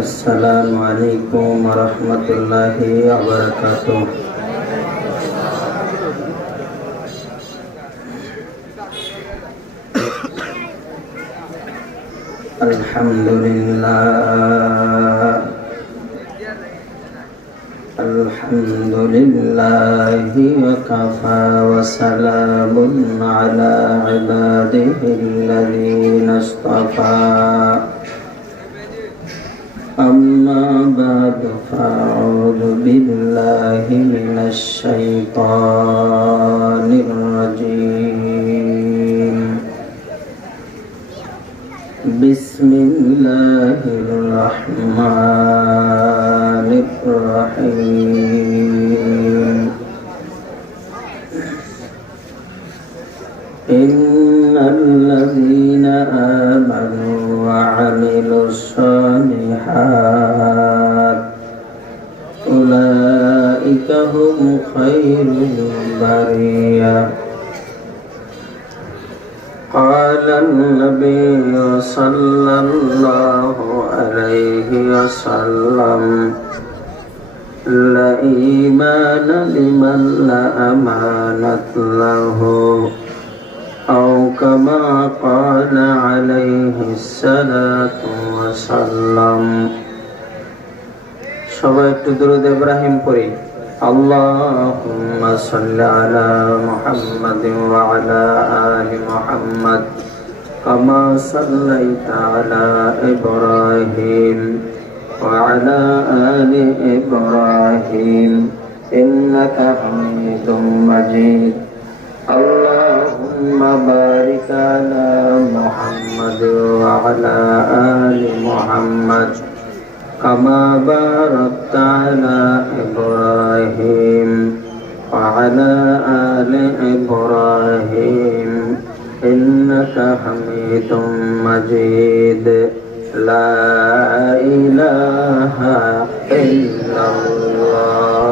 अस्सलामु अलैकुम वरहमतुल्लाहि वबरकातुह। अल्हम्दुलिल्लाहि वकफा वसलामुन अला इबादिहिल्लज़ीना इस्तफ़ा। अम्मा बअदु फ़अऊज़ु बिल्लाहि मिनश शैतानिर रजीम। बिस्मिल्लाहिर रहमानिर रहीम। इन्नल्लज़ीना आमनू व अमिलुस्सालिहात उलाइका हुम खैरुल बरिया। क़ालन नबिय्यु सल्लल्लाहु अलैहि वसल्लम ला ईमान लिमन ला अमानत लहु औ कमा क़ाल अलैहिस्सलातु वसल्लाम। সবাই একটু দুরূদ ইব্রাহিম পড়ি। আল্লাহুম্মা সাল্লি আলা মুহাম্মাদিন ওয়া আলা আলি মুহাম্মাদ কামা সাল্লাইতা আলা ইব্রাহিম ওয়া আলা আলি ইব্রাহিম ইন্নাকা হামিদুম মাজিদ। اللهم بارك على محمد وعلى آل محمد كما باركت على إبراهيم وعلى آل إبراهيم إنك حميد مجيد. لا إله إلا الله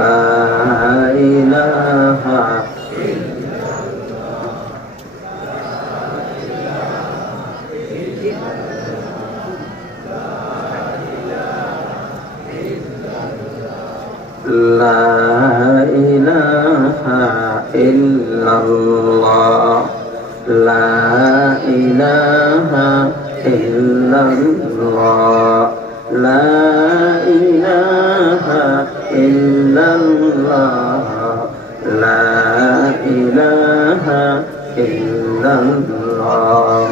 لا إله لا إله إلا الله لا إله إلا الله لا إله إلا الله لا إله إلا الله.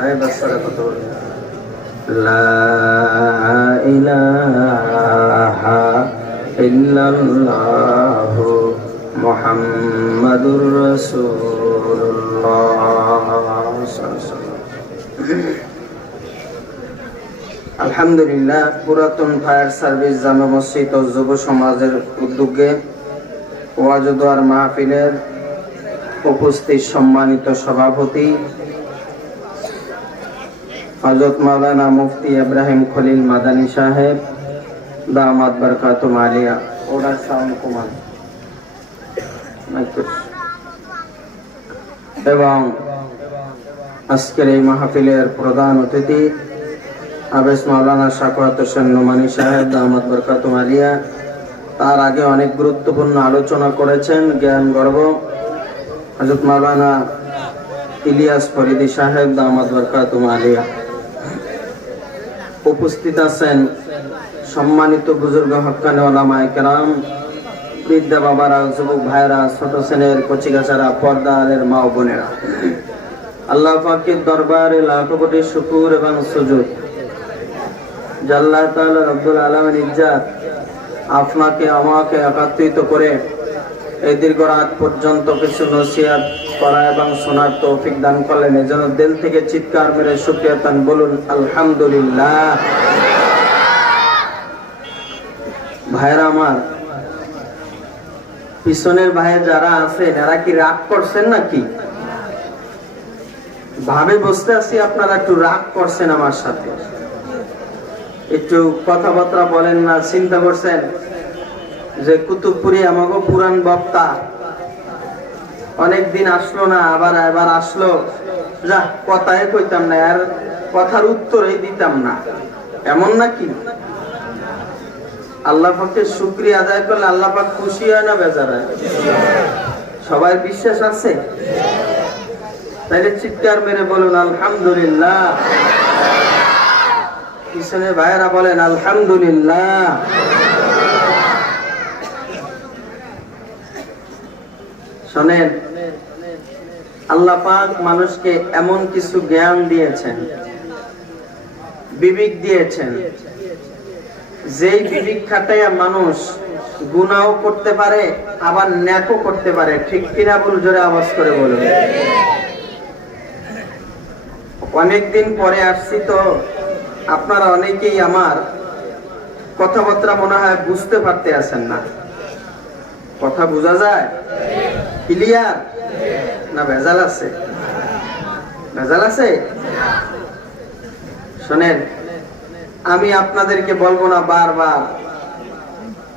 أي بس لا إله إلا الله محمد رسول الله. আলহামদুলিল্লাহ, পুরাতন ফায়ার সার্ভিস জামে মসজিদ ও যুব সমাজের উদ্যোগে ওয়াজ ও দোয়ার মাহফিলের উপস্থিত সম্মানিত সভাপতি হযরত মাওলানা মুফতি ইব্রাহিম খলিল মাদানী সাহেব দামাত বরকাতুহু আলিয়া ওনার সাউন্ড কমান এবং আজকের এই মাহফিলের প্রধান অতিথি আবেস মাওলানা শাকওয়াত হোসেন নোমানী সাহেব দামাত বরকাতুহু আলিয়া। তার আগে অনেক গুরুত্বপূর্ণ আলোচনা করেছেন জ্ঞান গর্ব হযরত মাওলানা ইলিয়াস ফরিদি সাহেব দামাত বরকাতুহু আলিয়া। উপস্থিত আছেন সম্মানিত বুজুর্গ হক্কানি ওলামায়ে কেরাম, বৃদ্ধা বাবারা, যুবক ভাইরা, ছোট শ্রেণীর কচিকাচারা, পর্দারের মা ও বোনেরা, আল্লাহ পাকের দরবারে লাখো কোটি শুকর এবং সুজুদ যে আল্লাহ তাআলা রব্বুল আলামিন ইজ্জত আপনাকে আমাকে একত্রিত করে এই দীর্ঘ রাত পর্যন্ত কিছু নসিহত করা এবং শোনার তৌফিক দান করলেন। এজন্য দিল থেকে চিৎকার মেরে শুকরিয়া তান বলুন আলহামদুলিল্লাহ। ভাইরা আমার, পিছনের ভাই যারা আছেন এরা কি রাগ করছেন নাকি? ভাবে বসতে আছি আপনারা একটু রাগ করছেন আমার সাথে, একটু কথাবার্তা বলেন না। চিন্তা করছেন যে কুতুবপুরি আমাকে পুরান বক্তা অনেকদিন আসলো না, আবার এবার আসলো, যা কথাই কইতাম না, আর কথার উত্তরই দিতাম না, এমন নাকি? আল্লাহ পাকের শুকরিয়া আদায় করলে আল্লাহ পাক খুশি হয় না বেজার হয়? সবাই বিশ্বাস আছে? তাইলে চিৎকার মেরে বলুন আলহামদুলিল্লাহ। পিছনে ভাইয়েরা বলেন আলহামদুলিল্লাহ। শোনেন, আল্লাহ পাক মানুষকে এমন কিছু জ্ঞান দিয়েছেন, বিবেক দিয়েছেন, যেই বিবেক খাটাইয়া মানুষ গুনাহও করতে পারে আবার ন্যাকও করতে পারে। ঠিক কিনা বল? জোরে আওয়াজ করে বলুন। অনেকদিন পরে আসছি তো আপনারা অনেকেই আমার কথাবার্তা মনে হয় বুঝতে পারতে আছেন না। কথা বোঝা যায়? ক্লিয়ার না ভেজাল আছে? ভেজাল আছে? শোনেন, আমি আপনাদেরকে বলবো না বারবার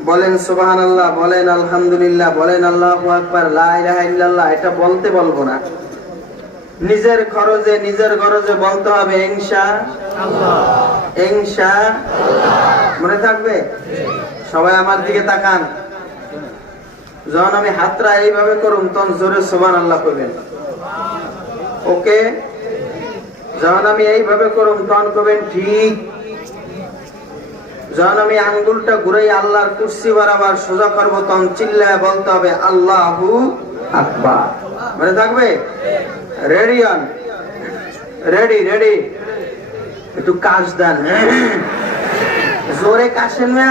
বলেন সুবহানাল্লাহ, বলেন আলহামদুলিল্লাহ, বলেন আল্লাহু আকবার, লা ইলাহা ইল্লাল্লাহ, এটা বলতে বলবো না। নিজের খরচে নিজের গরজে বলতে হবে ইনশাআল্লাহ, ইনশাআল্লাহ। মনে থাকবে? সবাই আমার দিকে তাকান। যখন আমি হাতটা এইভাবে করুন তখন জোরে সুবহানাল্লাহ কইবেন, ওকে? যখন আমি এইভাবে করুন তখন কইবেন ঠিক। যখন আমি আঙ্গুলটা ঘুরাই আল্লাহর কুরসি বরাবর সোজা করবো তখন চিল্লায় বলতে হবে আল্লাহু আকবার। মনে থাকবে? Ready on, ready ready. একটু কাশ দেন, জোরে কাশেন না?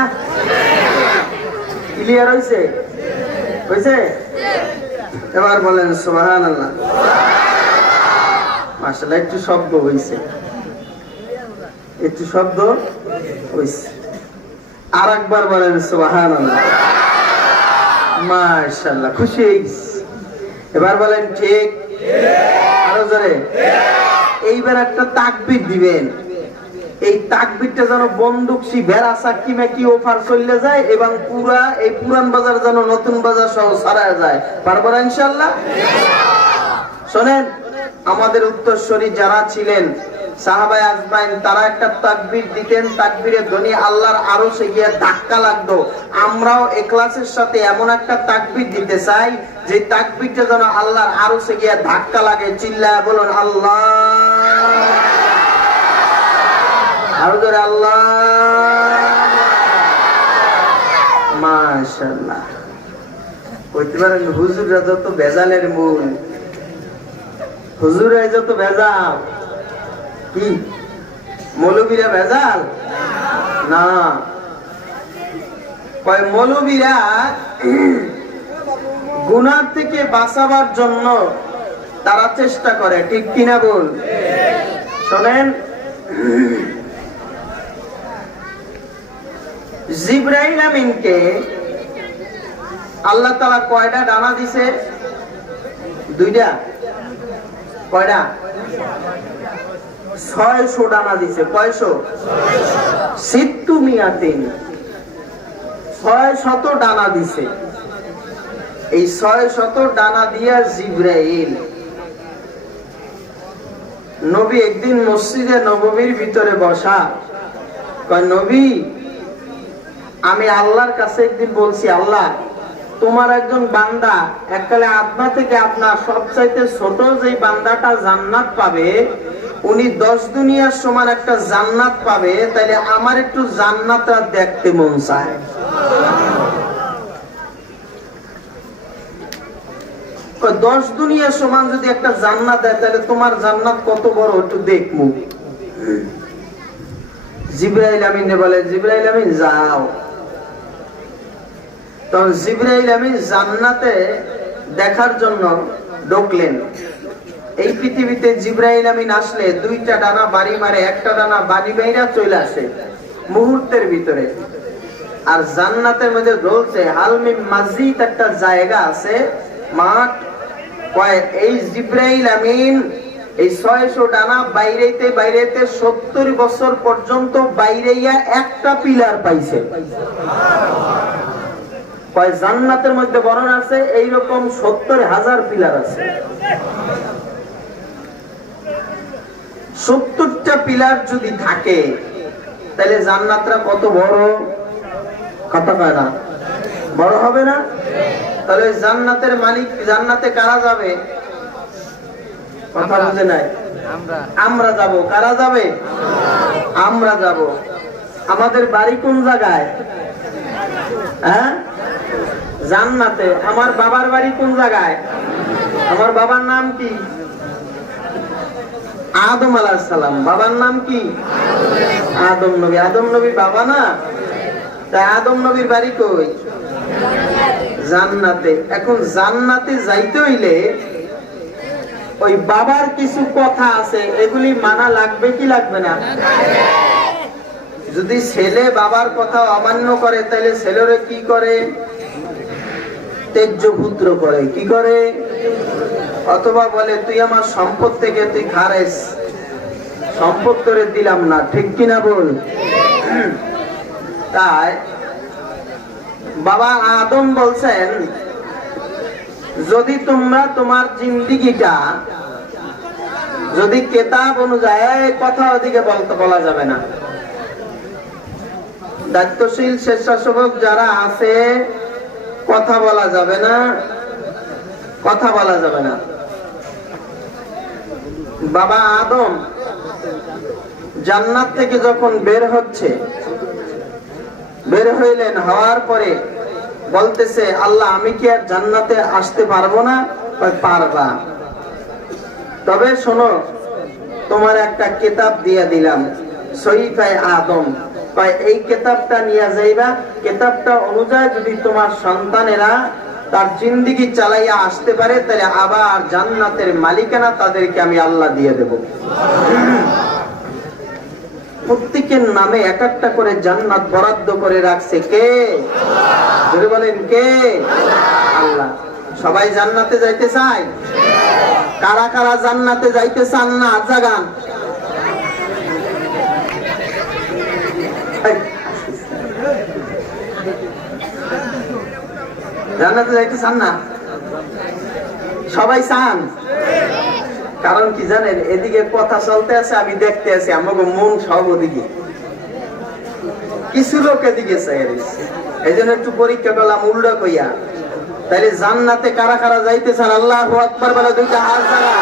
ক্লিয়ার হয়েছে? হয়েছে? এবার বলেন সুবহানাল্লাহ। মাশাআল্লাহ, একটু শব্দ হয়েছে, একটু শব্দ হয়েছে। আর একবার বলেন সুবহানাল্লাহ। মাশাআল্লাহ, খুশি হয়েছি। এবার বলেন ঠিক, আরো জোরে। এইবার একটা তাকবীর দিবেন। এই তাকবীরটা যেন বন্দুক ভেড়া চাকি মেকি ওফার চলে যায় এবং পুরা এই পুরান বাজার যেন নতুন বাজার সহ ছড়ায় যায়। পারবো না ইনশাআল্লাহ? শোনেন, আমাদের উত্তরসূরি যারা ছিলেন সাহাবায়ে আজমাইন, তারা একটা তাকবীর দিতেন, তাকবীরের ধ্বনি আল্লাহর আরশে গিয়ে ধাক্কা লাগতো। আমরাও ইখলাসের সাথে এমন একটা তাকবীর দিতে চাই যে তাকবীরটা যেন আল্লাহর আরশে গিয়ে ধাক্কা লাগে। চিল্লায় বলুন আল্লাহ, আরো জোরে আল্লাহ। মাশাআল্লাহ। কইতে পারেন হুজুররা যত ভেজালের মূল, হুজুরা যত ভেজাল। কি মৌলবীরা ভেজাল না? মৌলবীরা গুনাহ থেকে বাঁচাবার জন্য তারা চেষ্টা করে। ঠিক কিনা বল? শোনেন, জিবরাইল আমিনকে আল্লাহ তাআলা কয়টা ডানা দিছে? দুইটা। কয়টা? 600 ডানা দিছে। কয়শো? 600 ডানা দিছে। এই 600 ডানা দিয়া জিবরাইল নবী একদিন মসজিদে নববীর ভিতরে বসা, কয় নবী, আমি আল্লাহর কাছে একদিন বলছি, আল্লাহ তোমার একজন বান্দা এককালে আপনা থেকে আপনার সবচাইতে ছোট যেই বান্দাটা জান্নাত পাবে, উনি 10 দুনিয়ার সমান একটা জান্নাত পাবে, তাইলে আমার একটু জান্নাতটা দেখতে মন চায়। 10 দুনিয়ার সমান যদি একটা জান্নাত দেয় তাহলে তোমার জান্নাত কত বড় একটু দেখমু। জিবরাইল আমিন বলে, জিবরাইল আমিন যাও। তখন জিবরাইল আমিন জান্নাতে দেখার জন্য ঢুকলেন। এই পৃথিবীতে জিবরাইল আমিন আসলে দুইটা ডানা বাড়ি মারে, একটা ডানা বাড়ি বাইরা চলে আসে মুহূর্তের ভিতরে। আর জান্নাতের মধ্যে বলছে হালমিম মাজিদ একটা জায়গা আছে, মাঠ। এই জিবরাইল আমিন এই 600 ডানা বাইরেতে বাইরেতে 70 বছর পর্যন্ত বাইরেইয়া একটা পিলার পাইছে। কয় জান্নাতের মধ্যে বর্ণনা আছে এইরকম 70,000 পিলার আছে। 70টা পিলার যদি থাকে তাহলে জান্নাতটা কত বড়, কথা কয় না, বড় হবে না? তাহলে জান্নাতের মালিক, জান্নাতে কারা যাবে? কথা বুঝে নাই? আমরা যাব। কারা যাবে? আমরা যাব। আমাদের বাড়ি কোন জায়গায়? হ্যাঁ, জান্নাতে। আমার বাবার বাড়ি কোন জায়গায়? আমার বাবার নাম কি? আদম আলাইহিস সালাম। বাবার নাম কি? আদম নবী। আদম নবীর বাবা না? তাই আদম নবীর বাড়ি কই? জান্নাতে। এখন জান্নাতে যাইতে হইলে ওই বাবার কিছু কথা আছে, এগুলি মানা লাগবে কি লাগবে না? যদি ছেলে বাবার কথা অমান্য করে তাহলে ছেলেরে কি করে? ত্যায্য পুত্র করে। কি করে? অথবা বলে তুই আমার সম্পদ থেকে তুই খারেস, সম্পদ করে দিলাম না। ঠিক কিনা বল? তাই বাবা আদম বলছেন, যদি তোমরা তোমার জিন্দেগিটা যদি কিতাব অনুযায়ী, কথা ওদিকে বলা যাবে না। দায়িত্বশীল স্বেচ্ছাসেবক যারা আছে, কথা বলা যাবে না, কথা বলা যাবে না। বাবা আদম জান্নাত থেকে যখন বের হচ্ছে, বের হইলেন, হওয়ার পরে বলতেছে, আল্লাহ আমি কি আর জান্নাতে আসতে পারবো না? পারবা, তবে শোনো তোমার একটা কিতাব দিয়ে দিলাম, সহিফায়ে আদম। এই কিতাবটা নিয়ে যাইবা, কিতাবটা অনুযায়ী যদি তোমার সন্তানেরা তার জিন্দেগি চালাইয়া আসতে পারে তাহলে আবার জান্নাতের মালিকানা তাদেরকে আমি আল্লাহ দিয়ে দেব। প্রত্যেকের নামে এক একটা করে জান্নাত বরাদ্দ করে রাখছে কে? জোরে বলেন কে? আল্লাহ। সবাই জান্নাতে যাইতে চায়? কারা কারা জান্নাতে যাইতে চান না? জাগান। জান্নাতে যাইতে চান না? সবাই চান। কারণ কি জানেন, এদিকে কথা চলতে আছে, আমি দেখতে আছি, আমাকে মন সব ওদিকে, কিছু লোক এদিকে চাই। এই জন্য একটু পরীক্ষা করলাম উল্টা কইয়া। তাইলে জান্নাতে কারা কারা যাইতে চান? আল্লাহু আকবার বলে দুইটা হাত জাগা।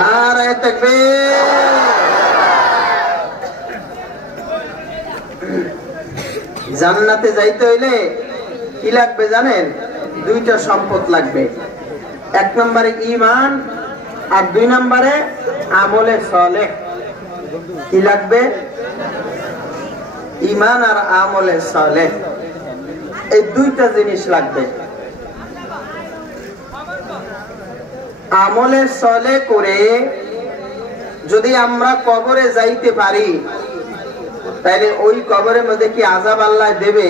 নারায়ে তাকবীর। জান্নাতে যাইতে হইলে কি লাগবে জানেন? দুইটা সম্পদ লাগবে। এক নম্বরে ঈমান, আর দুই নম্বরে আমলে সালেহ। কি লাগবে? ঈমান আর আমলে সালেহ, এই দুইটা জিনিস লাগবে। আমলে সালেহ করে যদি আমরা কবরে যাইতে পারি তাহলে ওই কবরের মধ্যে কি আযাব আল্লাহ দেবে?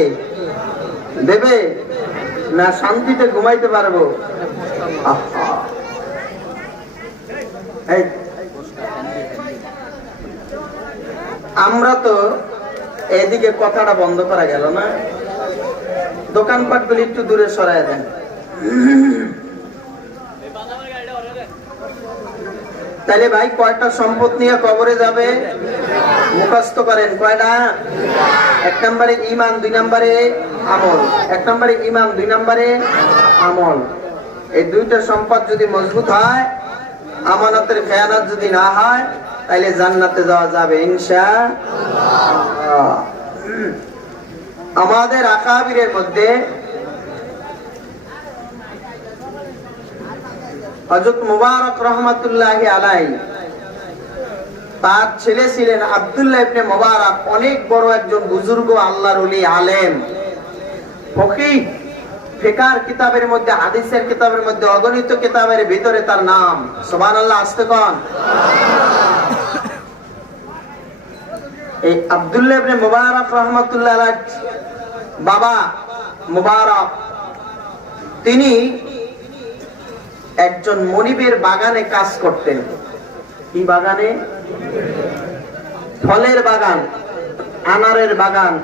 দেবে না শান্তিতে ঘুমাইতে পারবো? আমরা তো এদিকে কথাটা বন্ধ করা গেল না, দোকানপাট গুলি একটু দূরে সরায় দেন। তাহলে ভাই কয়টা সম্পদ নিয়ে কবরে যাবে? মুখস্থ করেন কয়টা? এক নম্বরে ঈমান, দুই নম্বরে আমল। এক নম্বরে ঈমান, দুই নম্বরে আমল। এই দুইটা সম্পদ যদি মজবুত হয়, আমানতের খেয়ানত যদি না হয়, তাহলে জান্নাতে যাওয়া যাবে ইনশাআল্লাহ। আমাদের আকাবিরের মধ্যে হযরত মুবারক রাহমাতুল্লাহি আলাইহি, তার ছেলে ছিলেন আব্দুল্লাহ ইবনে মুবারক, অনেক বড় একজন বুজুর্গ, আল্লাহর ওলি, আলেম, ফকিহ। ফিকার কিতাবের মধ্যে, হাদিসের কিতাবের মধ্যে, অগণিত কিতাবের ভিতরে তার নাম। সুবহানাল্লাহ, আস্তে কোন। এই আব্দুল্লাহ ইবনে মুবারক রাহমাতুল্লাহ আলাইহি বাবা মুবারক, তিনি একজন মনিবের বাগানে কাজ করতেন। কি বাগানে? ফলের বাগান, আনারের বাগান,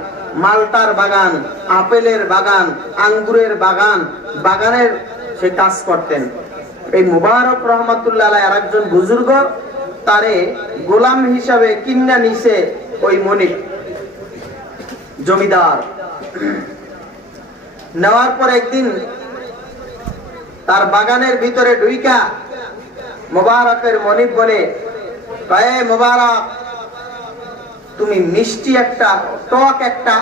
মালটার বাগান, আপেলের বাগান, আঙ্গুরের বাগান, বাগানের সে কাজ করতেন। এই মুবারক রহমাতুল্লাহ আলাইহি আরেকজন বুজুর্গ তারে গোলাম হিসাবে কিন্না নিছে ওই মনিব জমিদার। নেওয়ার পর একদিন তার বাগানের ভিতরে ঢুইকা মুবারকের মনিব বলে, এ মুবারক, তুমি মিষ্টি একটা টক একটা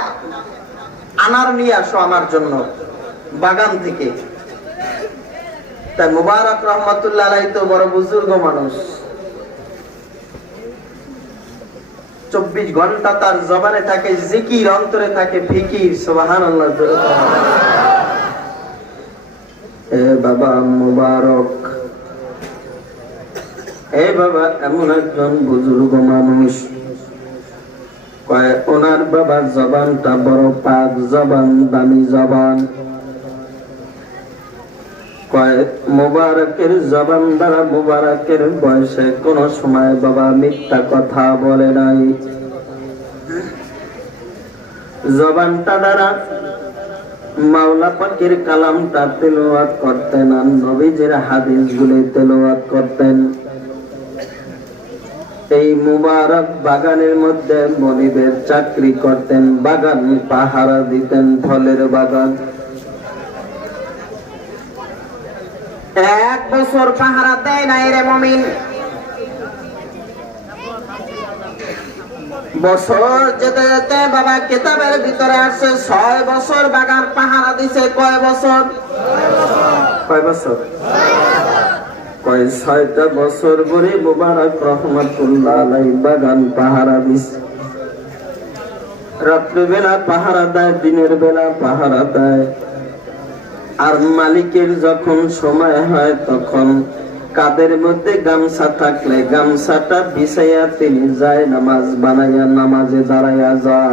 আনার নিয়ে আসো আমার জন্য বাগান থেকে। তাই মুবারক রহমাতুল্লাহ আলাইহি তো বড় বুজুর্গ মানুষ, 24 ঘন্টা তার জবানে থাকে জিকির, অন্তরে থাকে ফিকির। সুবহানাল্লাহ। এ বাবা মুবারক, এ বাবা এমন একজন বুজুর্গ মানুষ, কয় ওনার বাবার জবানটা বড় পাক জবান, দামি জবান। কয় মুবারকের জবান দ্বারা মুবারকের বয়সে কোন সময় বাবা মিথ্যা কথা বলে নাই। জবানটা দ্বারা মাওলা পাকের কালামটা তেলাওয়াত করতেন আর নবীজির হাদিসগুলো তেলাওয়াত করতেন। এই মুবারক বাগানের মধ্যে মনিবের চাকরি করতেন, বাগান পাহারা দিতেন, ফলের বাগান। 1 বছর পাহারা দেয় নাই রে মুমিন। বছর যেতে যেতে বাবা কিতাবের ভিতরে আসছে 6 বছর বাগান পাহারা দিছে। কয় বছর? কয় বছর? কয় 6টা বছর ধরে মুবারক রহমাতুল্লাহ আলাইহি বাগান পাহারা দিছে। রাত্রে বেলা পাহারা দেয়, দিনের বেলা পাহারা দেয়। আর মালিকের যখন সময় হয় তখন কাদের মধ্যে গামছা থাকলে গামছাটা বিছাইয়া তিনি যায় নামাজ বানাইয়া নামাজে দাঁড়াইয়া যায়।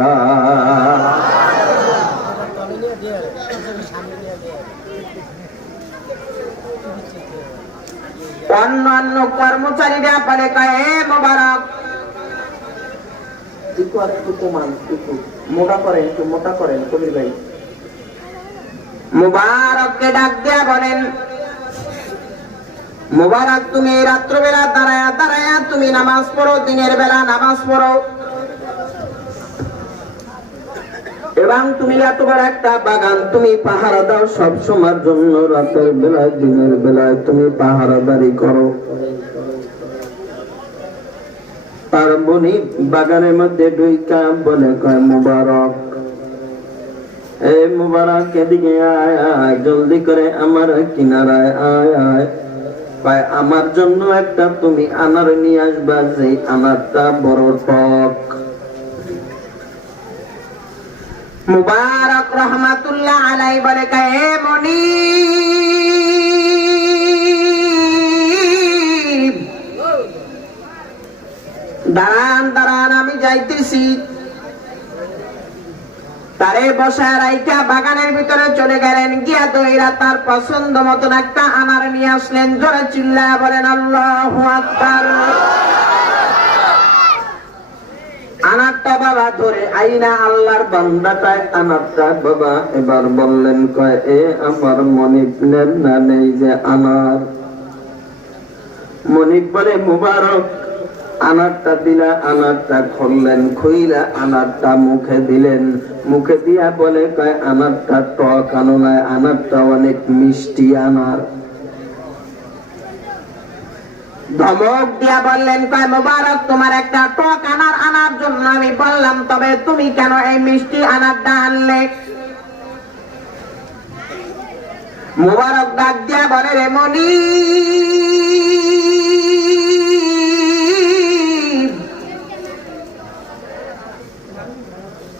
অন্যান্য কর্মচারীরা বলে, এ মুবারক, একটু কমান, একটু মোটা করেন, একটু মোটা করেন কবির ভাই। মুবারককে ডাক দিয়া বলেন, মুবারক তুমি রাত্রবেলা দাঁড়ায়া দাঁড়ায়া তুমি নামাজ পড়ো, দিনের বেলা নামাজ পড়ো, এবং তুমি এত বড় একটা বাগান তুমি পাহারা দাও সব সময়ের জন্য, রাতের বেলায় দিনের বেলায় তুমি পাহারাদারি করো। তার বনি বাগানের মধ্যে ঢুইকা বলে, কয় মুবারক, এই মুবারক এদিকে আয় আয়, জলদি করে আমার কিনারায় আয় আয়। কয় আমার জন্য একটা তুমি আনার নিয়ে আসবা, যে আনারটা বড় টক। মুবারক রহমাতুল্লাহ আলাইহি বলে, এ মনিব, দাঁড়ান দাঁড়ান, আমি যাইতেছি। তারে বসায় রাইখা বাগানের ভিতরে চলে গেলেন। গিয়া দইরা তার পছন্দ মতন একটা আনার নিয়ে আসলেন। জোরে চিল্লায়া বলেন আল্লাহু আকবার। আনারটা বাবা ধরে আইনা আল্লাহর বান্দাটায় আনারটা বাবা এবার বললেন, কয় এ আমার মনিবের না নেই যে আনার। মনিব বলে, মুবারক আনারটা দিলা। আনারটা খুললেন, খুইলা আনারটা মুখে দিলেন। মুখে দিয়া বলে, কয় আনারটা টক আনো নাই, আনারটা অনেক মিষ্টি আনার। ধমক দিয়া বললেন, কয় মুবারক তোমার একটা টক আনার আনার জন্য আমি বললাম, তবে তুমি কেন এই মিষ্টি আনারটা আনলে? মুবারক ডাক দিয়া বলে, রে মনিব,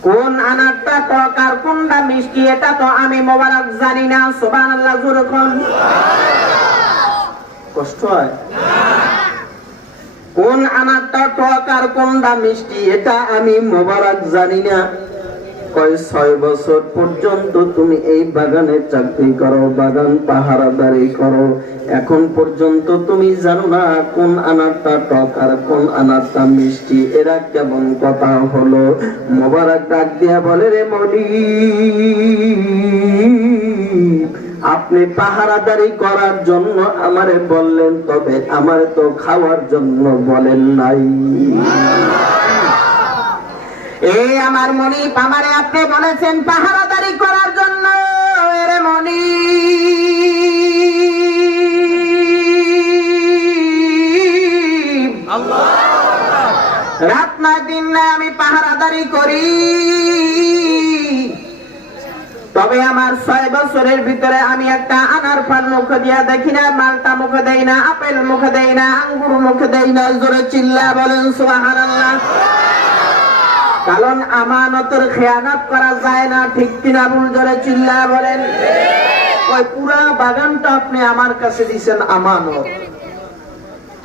কোন আনারটা টক আর কোনটা মিষ্টি এটা তো আমি মুবারক জানি না। সুবহানাল্লাহ জোরে কোন। কষ্ট হয়? কোন আনারটা টক আর কোনটা মিষ্টি এটা আমি মুবারক জানি না। কয় 6 বছর পর্যন্ত তুমি এই বাগানে চাকরি করো, বাগান পাহারাদারি করো, এখন পর্যন্ত তুমি জানো না কোন আনারটা টক আর কোন আনারটা মিষ্টি, এরা কেমন কথা হলো? মোবারক ডাক দিয়া বলে, রে মনি, আপনি পাহারাদারি করার জন্য আমারে বললেন, তবে আমারে তো খাওয়ার জন্য বলেন নাই। এই আমার মনিব, আমারে আপনি বলেছেন পাহারাদারি করার জন্য। এরে মনিব, রাত না দিন না আমি পাহারাদারি করি, তবে আমার 6 বছরের ভিতরে আমি একটা আনার ফল মুখে দিয়া দেখি না, মালটা মুখে দেই না, আপেল মুখে দেই না, আঙ্গুর মুখে দেই না। জোরে চিল্লা বলেন সুবহানাল্লাহ। কারণ আমানতের খেয়ানত করা যায় না, ঠিক কিনা বল? জোরে চিল্লা বলেন। ওই পুরা বাগানটা আপনি আমার কাছে দিছেন আমানত,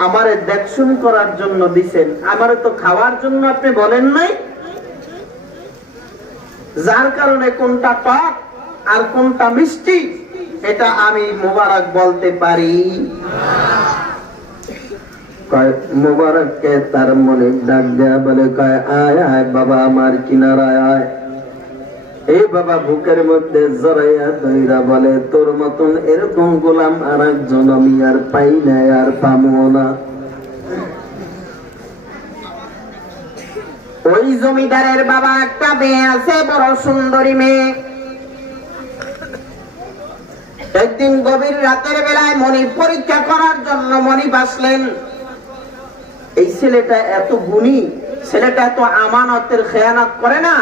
আমারে দেখশুন করার জন্য দিছেন, আমারে তো খাওয়ার জন্য আপনি বলেন নাই। যার কারণে কোনটা টক আর কোনটা মিষ্টি এটা আমি মোবারক বলতে পারি। কয় মোবারককে তার মনে ডাক দেয়া বলে, কয় আয় আয় বাবা আমার কিনারায় আয়। এই বাবা বুকের মধ্যে জড়াইয়া ধইরা বলে, তোর মতন এরকম গোলাম আর একজন আমি আর পাই না, আর পামো না। ওই জমিদারের বাবা একটা মেয়ে আছে, বড় সুন্দরী মেয়ে। একদিন গভীর রাতের বেলায় মনিব পরীক্ষা করার জন্য মনিব আসলেন। এই ছেলেটা এত গুণী, ছেলেটা এত আমানতের খেয়ানত করে না,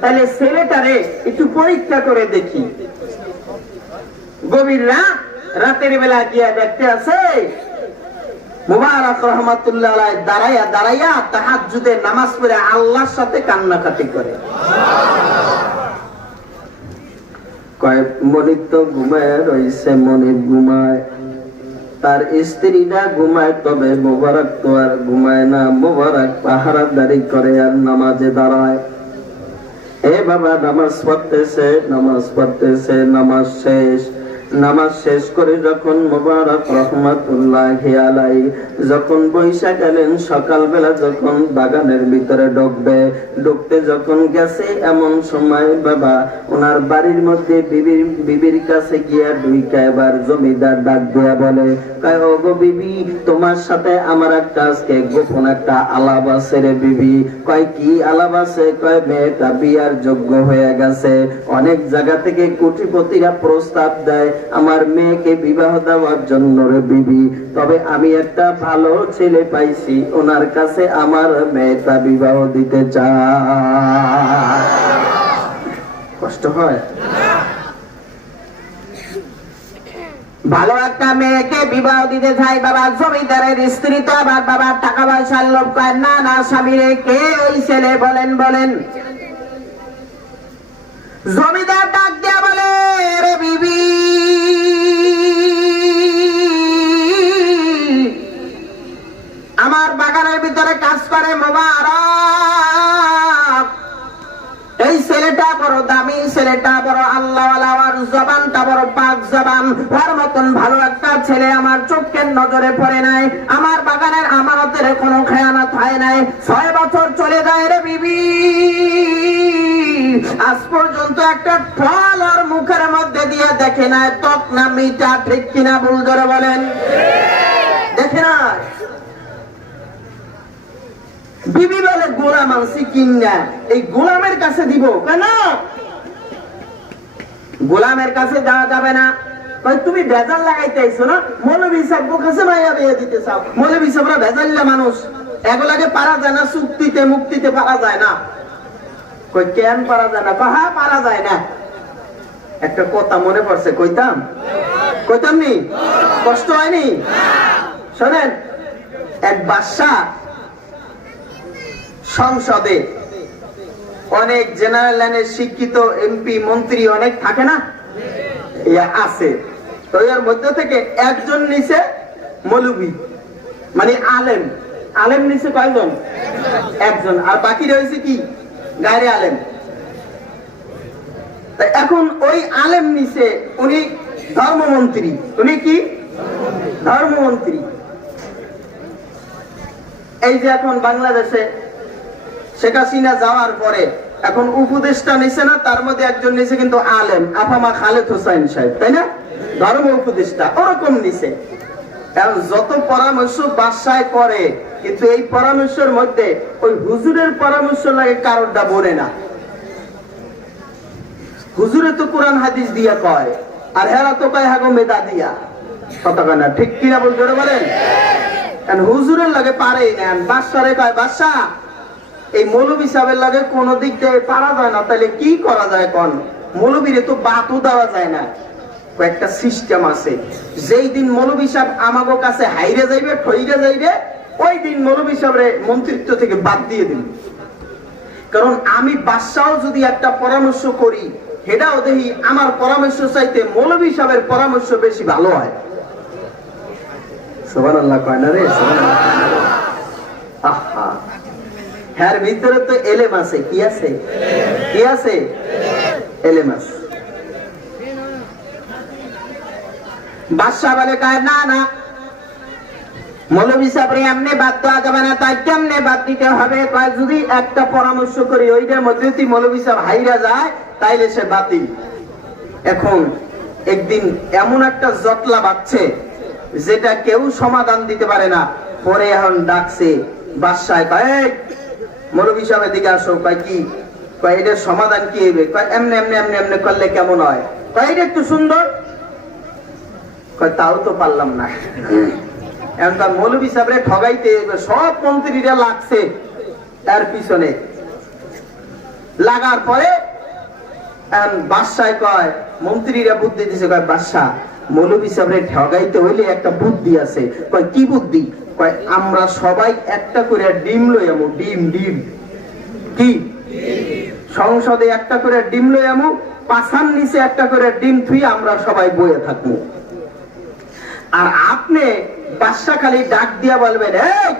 তাহলে ছেলেটারে একটু পরীক্ষা করে দেখি। গভীর রাতের বেলা গিয়া দেখতে আছে মুবারক রহমাতুল্লাহ আলাইহি দাঁড়াইয়া দাঁড়াইয়া তাহাজ্জুদের নামাজ পড়ে আল্লাহর সাথে কান্নাকাটি করে। কয় মনিব তো ঘুমায় রইছে, মনিব ঘুমায়, তার স্ত্রীরা ঘুমায়, তবে মোবারক তো আর ঘুমায় না। মোবারক পাহারাদারি করে আর নামাজে দাঁড়ায়। এ বাবা নামাজ পড়তেছে, নামাজ পড়তেছে, নামাজ শেষ করে যখন মোবারক রহমাতুল্লাহি আলাইহি যখন বৈশা গেলেন, সকালবেলা যখন বাগানের ভিতরে ঢুকতে যখন গেছে, এমন সময় বাবা ওনার বাড়ির মধ্যে বিবির কাছে গিয়া ঢুইকা এবার জমিদার ডাক দিয়া বলে, কয় ও গো বিবি, তোমার সাথে আমার একটা আজকে গোপন একটা আলাপ আছে রে বিবি। কয় কি আলাপ আছে? কয় মেয়েটা বিয়ার যোগ্য হয়ে গেছে, অনেক জায়গা থেকে কোটিপতিরা প্রস্তাব দেয় আমার মেয়েকে বিবাহ দেওয়ার জন্য রে বিবি, তবে আমি একটা ভালো ছেলে পাইছি, ওনার কাছে আমার মেয়েটা বিবাহ দিতে চায়। কষ্ট হয়? ভালো একটা মেয়েকে বিবাহ দিতে চাই বাবা। জমিদারের স্ত্রী তো আবার বাবা টাকা পয়সার লোভ করে না। না স্বামীরে কে ওই ছেলে? বলেন বলেন। জমিদার ডাক দিয়া বলে, রে বিবি, আমার বাগানের ভিতরে কাজ করে মোবারক, এই ছেলেটা বড় দামি, ছেলেটা বড় আল্লাহওয়ালা, আর জবানটা বড় পাক জবান, ওর মতন ভালো একটা ছেলে আমার চোখের নজরে পড়ে নাই। আমার বাগানের আমানতের কোনো খেয়ানত হয় নাই। 6 বছর চলে যায় রে বিবি, আজ পর্যন্ত একটা ফল ওর মুখের মধ্যে দিয়ে দেখে নাই, টক না মিঠা, ঠিক কিনা ভুল ধরে বলেন? দেখে না। বিবি বলে, গোলাম আনছি কিনা, এই গোলামের কাছে দিব কেন? গোলামের কাছে যাওয়া যাবে না। তুমি ভেজাল লাগাইতে আইছো না, মৌলভী সাহেবের কাছে মাইয়া বিয়ে দিতে চাও। মৌলভী সাহেবরা ভেজাল্লা মানুষ, এগুলাকে পারা যায় না, চুক্তিতে মুক্তিতে পারা যায় না। কই কেন পারা যায় না? হ্যাঁ পারা যায় না। একটা কথা মনে পড়ছে, কইতাম নি? কষ্ট হয়নি? শোনেন, এক বাদশা সংসদে অনেক জেনারেল লাইনের শিক্ষিত এমপি মন্ত্রী অনেক থাকে না, আছে। তো এর মধ্যে থেকে একজন নিচে মৌলবী, মানে আলেম নিচে কয়জন? একজন। আর বাকি রয়েছে কি? গায়রে আলেম। এখন ওই আলেম নিচে উনি ধর্মমন্ত্রী, উনি কি ধর্মমন্ত্রী। এই যে এখন বাংলাদেশে শেখ হাসিনা যাওয়ার পরে এখন উপদেষ্টা নিছে না, তার মধ্যে একজন নিছে কিন্তু আলেম, আফামা খালেদ হোসাইন সাহেব, তাই না, ধর্ম উপদেষ্টা ওরকম নিছে। কারণ যত পরামর্শ বাসায় করে, কিন্তু এই পরামর্শের মধ্যে ওই হুজুরের পরামর্শ লাগে কারোরটা বলে না। হুজুরে তো কোরআন হাদিস দিয়া কয়, আর হেরা তো কয় হাগো মেদা দিয়া, কথা না ঠিক কিনা বলতে বলেন। হুজুরের লাগে পারেই না, বাদশারে কয় বাদশা এই মৌলবী সাহেবের লাগে কোন দিক দিয়ে পারা যায় না, তাহলে কি করা যায় কোন? মৌলবীরে তো বাতও দেওয়া যায় না। কয়েকটা সিস্টেম আছে, যেই দিন মৌলবী সাহেব আমাগো কাছে হাইরে যাইবে, ঠইরে যাইবে, ওই দিন মৌলবী সাহেবরে মন্ত্রিত্ব থেকে বাদ দিয়ে দিন। কারণ আমি বাদশাও যদি একটা পরামর্শ করি, সেটাও দেখি আমার পরামর্শ চাইতে মৌলবী সাহেবের পরামর্শ বেশি ভালো হয়। সুবহানাল্লাহ কয় না রে, আহা, এর ভিতরে তো এলেম আছে। কি আছে? কি আছে? এলেম আছে। বাদশা বলে কয় না না, মৌলবী সাহেবরে এমনি বাদ দেওয়া যাবে না। তাই কেমনে বাদ দিতে হবে? কয় যদি একটা পরামর্শ করি ওইটার মধ্যে যদি মৌলবী সাহেব হাইরা যায় তাইলে সে বাতিল। এখন একদিন এমন একটা জটলা বাঁধছে যেটা কেউ সমাধান দিতে পারে না। পরে এখন ডাকছে বাদশাহ, কয় মৌলবী সাহেবের দিকে আসো। কয় কি? কয় এটার সমাধান কি হবে? কয় এমনি এমনি এমনি এমনি করলে কেমন হয়? কয় এটা একটু সুন্দর। কয় তাও তো পারলাম না। এখন মৌলবী সাহেবরে ঠগাইতে সব মন্ত্রীরা লাগছে তার পিছনে। লাগার পরে বাদশাহ কয়, মন্ত্রীরা বুদ্ধি দিছে, কয় বাদশাহ মৌলবী সাহেবরে ঠগাইতে হইলে একটা বুদ্ধি আছে। কয় কি বুদ্ধি? কয় আমরা সবাই একটা করে ডিম লই আমু। ডিম ডিম কি? সংসদে একটা করে ডিম লই আমু, পাছার নিচে একটা করে ডিম থুই আমরা সবাই বয়ে থাকবো। আর আপনি বাদশা খালি ডাক দিয়া বলবেন, এই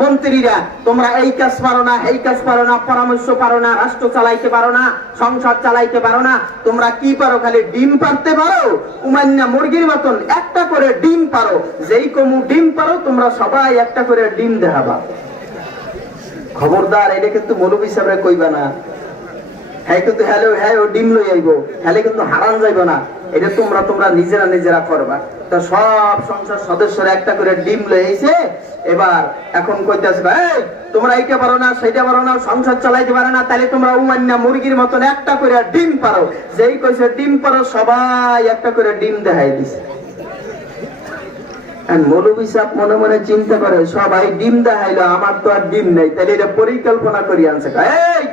মন্ত্রীরা তোমরা এই কাজ পারো না, এই কাজ পারো না, পরামর্শ পারো না, রাষ্ট্র চালাইতে পারো না, সংসদ চালাইতে পারো না, তোমরা কি পারো? খালি ডিম পারতে পারো, উমান্না মুরগির মতন একটা করে ডিম পারো। যেই কমু ডিম পারো তোমরা সবাই একটা করে ডিম দেখাবা। খবরদার, এটা কিন্তু মৌলবী সাহেবরা কইবা না। হ্যাঁ কিন্তু হ্যালো হ্যাঁ ও ডিম লই আইবো, হ্যালে কিন্তু হারান যাইব না। এটা তোমরা নিজেরা নিজেরা করবা। তো সব সংসদ সদস্যরা একটা করে ডিম লই আইছে। এবার এখন কইতাছে, এই তোমরা এইটা পারো না, সেইটা পারো না, সংসদ চালাইতে পারো না, তাহলে তোমরা উমান্না মুরগির মতন একটা করে ডিম পারো। যেই কইছে ডিম পারো সবাই একটা করে ডিম দেখাই দিছে। মৌলবী সাহেব মনে মনে চিন্তা করে, সবাই ডিম দেখাইলো, আমার তো আর ডিম নেই, তাহলে এটা পরিকল্পনা করি আনছে। এই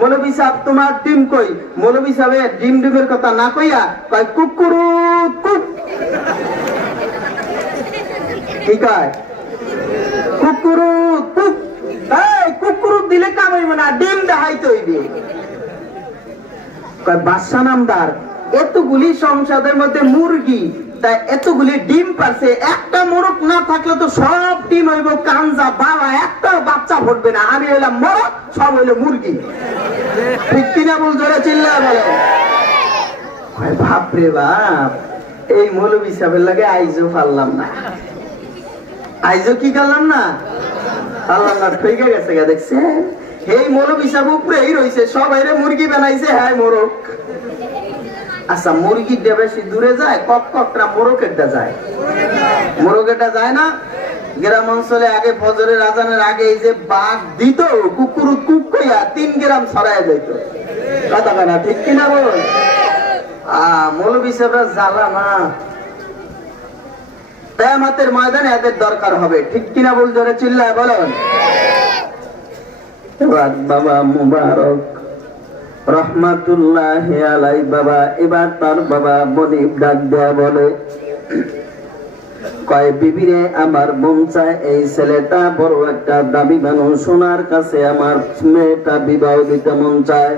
মৌলবী সাহেব তোমার ডিম কই? মৌলবী সাহেবের ডিম ডিমের কথা না কইয়া কয় কুকুরু কুক। কি কয়? কুকুরু কুক। এই কুকুরু দিলে কাম হইব না, ডিম দেখাইতে হইবে। কয় বাদশা নামদার, এতগুলি সংসদের মধ্যে মুরগি, তাই এতগুলি ডিম পারছে, একটা মোরগ না থাকলে তো সব ডিম হইব কাঞ্জা বাবা, একটা বাচ্চা ফুটবে না। আমি হইলাম মোরগ, সব হইলো মুরগি। ঠিক কিনা বল? জোরে চিল্লায় বলে। বাপরে বাপ, এই মৌলবী সাহেবের লাগে আইজও পারলাম না। আইজও কি করলাম না? পারলাম না, ঠেকে গেছে গা। দেখছে এই মৌলবী সাহেব উপরেই রয়েছে, সবাই মুরগি বানাইছে, হ্যাঁ মোরগ। আচ্ছা, মুরগিটা বেশি দূরে যায়, ককটা মোরগেরটা যায়। মোরগেরটা যায় না। গ্রাম অঞ্চলে আগে ফজরের আজানের আগে এই যে বাঘ দিত, কুকুর কুক কইয়া 3 গ্রাম ছড়ায় যাইত। কথা না ঠিক কিনা বল? মৌলবী সাহেবরা জ্বালা না। কিয়ামতের ময়দানে এদের দরকার হবে। ঠিক কিনা বল? জোরে চিল্লায় বলেন। বাবা মুবারক রহমাতুল্লাহ আলাই বাবা, এবার তার বাবা মনিব ডাক দেয়া বলে, কয় বিবিরে আমার মন চায় এই ছেলেটা বড় একটা দাবি মানুষ, সোনার কাছে আমার মেয়েটা বিবাহ দিতে মন চায়।